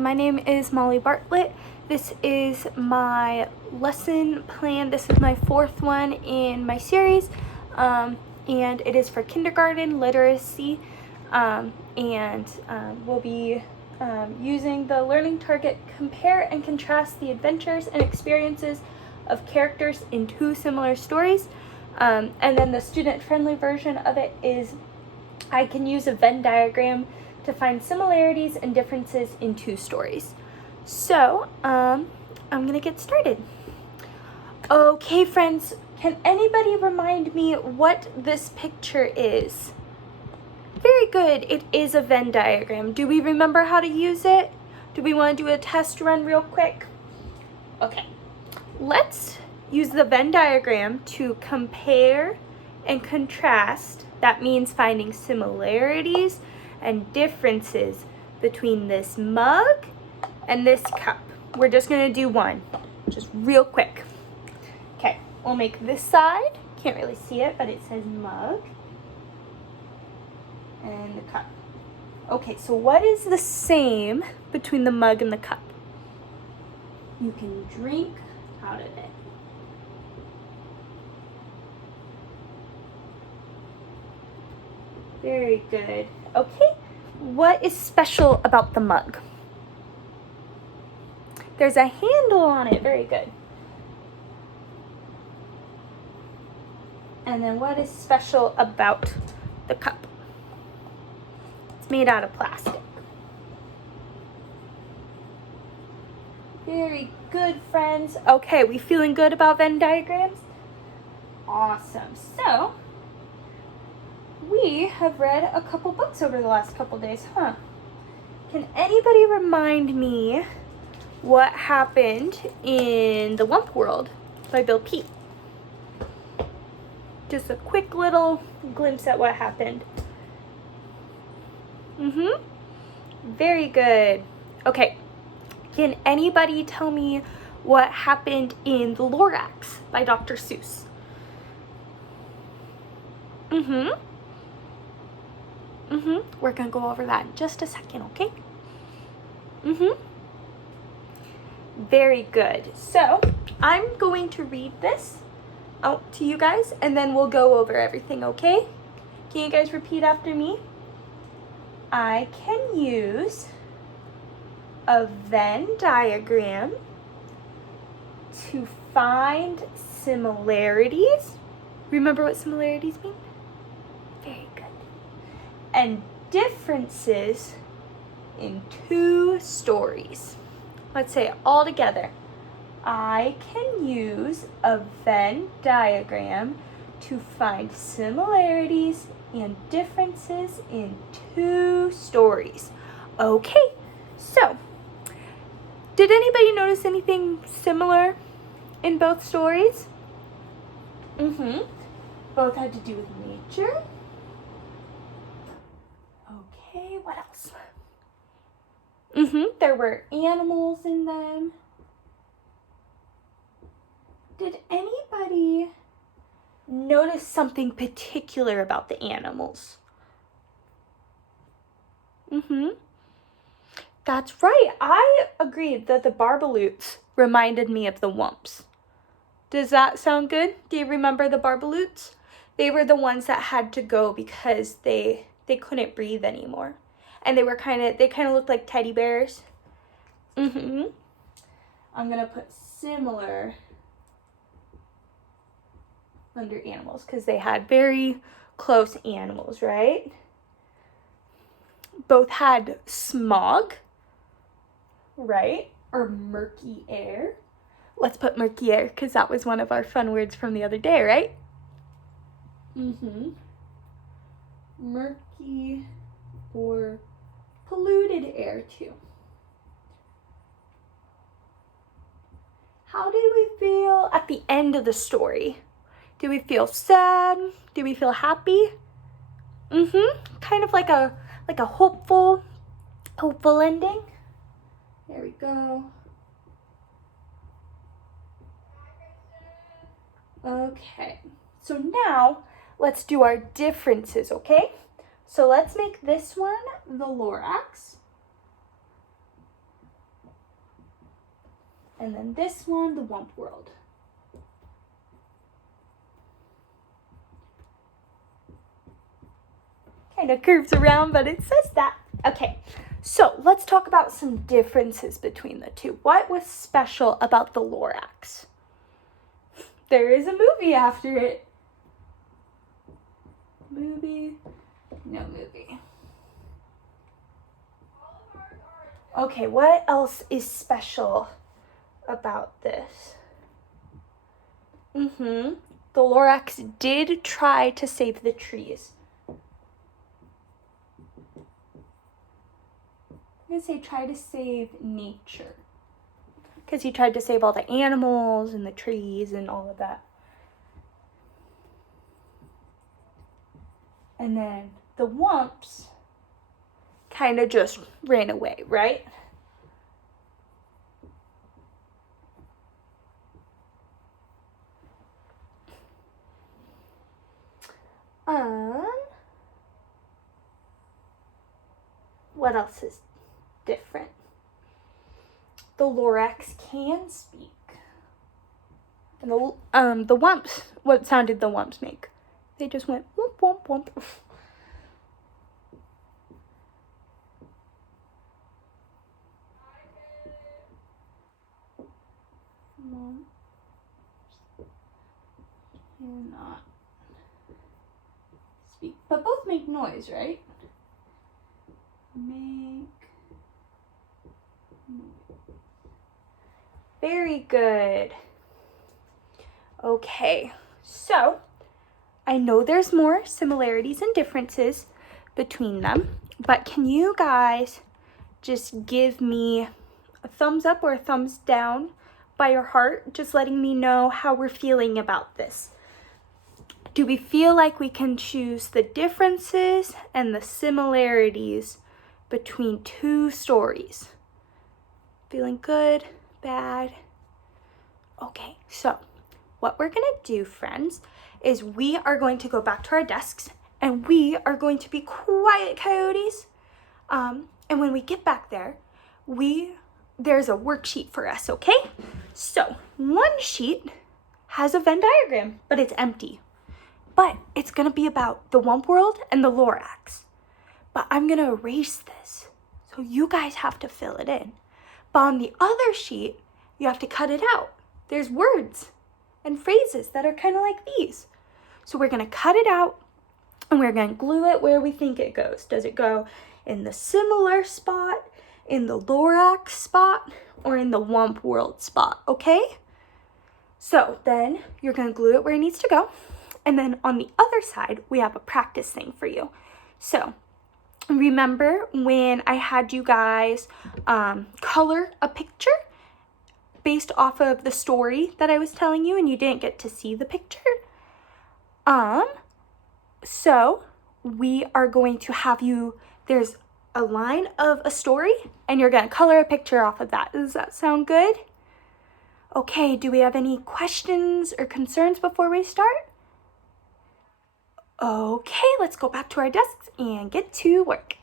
My name is Molly Bartlett. This is my lesson plan. This is my fourth one in my series, and it is for kindergarten literacy, we'll be using the learning target compare and contrast the adventures and experiences of characters in two similar stories. And then the student-friendly version of it is I can use a Venn diagram to find similarities and differences in two stories. So, I'm gonna get started. Okay, friends, can anybody remind me what this picture is? Very good, it is a Venn diagram. Do we remember how to use it? Do we want to do a test run real quick? Okay, let's use the Venn diagram to compare and contrast. That means finding similarities and differences between this mug and this cup. We're just gonna do one, just real quick. Okay, we'll make this side, can't really see it, but it says mug and the cup. Okay, so what is the same between the mug and the cup? You can drink out of it. Very good. Okay, what is special about the mug? There's a handle on it. Very good. And then what is special about the cup? It's made out of plastic. Very good, friends. Okay, we feeling good about Venn diagrams? Awesome. So, we have read a couple books over the last couple days, huh? Can anybody remind me what happened in The Wump World by Bill Peet? Just a quick little glimpse at what happened. Very good. Okay, can anybody tell me what happened in The Lorax by Dr. Seuss? We're gonna go over that in just a second, okay? Very good. So, I'm going to read this out to you guys, and then we'll go over everything, okay? Can you guys repeat after me? I can use a Venn diagram to find similarities. Remember what similarities mean? Very good. And differences in two stories. Let's say it all together. I can use a Venn diagram to find similarities and differences in two stories. Okay, so did anybody notice anything similar in both stories? Both had to do with nature. Okay, what else? There were animals in them. Did anybody notice something particular about the animals? That's right. I agreed that the Barbaloots reminded me of the Wumps. Does that sound good? Do you remember the Barbaloots? They were the ones that had to go because they couldn't breathe anymore. And they kind of looked like teddy bears. I'm gonna put similar under animals because they had very close animals, right? Both had smog, right? Or murky air. Let's put murky air because that was one of our fun words from the other day, right? Murky or polluted air too. How do we feel at the end of the story? Do we feel sad? Do we feel happy? Kind of like a hopeful ending. There we go. Okay, so now let's do our differences, okay? So let's make this one the Lorax. And then this one, the Wump World. Kind of curves around, but it says that. Okay, so let's talk about some differences between the two. What was special about the Lorax? There is a movie after it. Movie? No movie. Okay, what else is special about this? The Lorax did try to save the trees. I'm going to say try to save nature. Because he tried to save all the animals and the trees and all of that. And then the Wumps kind of just ran away, right? What else is different? The Lorax can speak. And the Wumps, what sound did the Wumps make? They just went whoop, whoop, whoop. Wumps cannot speak, but both make noise, right? Make noise. Very good. Okay, so I know there's more similarities and differences between them, but can you guys just give me a thumbs up or a thumbs down by your heart, just letting me know how we're feeling about this? Do we feel like we can choose the differences and the similarities between two stories? Feeling good, bad? Okay, so what we're gonna do, friends, is we are going to go back to our desks and we are going to be quiet coyotes. And when we get back there, there's a worksheet for us, okay? So one sheet has a Venn diagram, but it's empty. But it's gonna be about the Wump World and the Lorax. But I'm gonna erase this, so you guys have to fill it in. But on the other sheet, you have to cut it out. There's words and phrases that are kind of like these. So we're gonna cut it out and we're gonna glue it where we think it goes. Does it go in the similar spot, in the Lorax spot, or in the Wump World spot, okay? So then you're gonna glue it where it needs to go. And then on the other side, we have a practice thing for you. So remember when I had you guys color a picture based off of the story that I was telling you and you didn't get to see the picture? So we are going to have you, there's a line of a story and you're gonna color a picture off of that. Does that sound good? Okay, do we have any questions or concerns before we start? Okay, let's go back to our desks and get to work.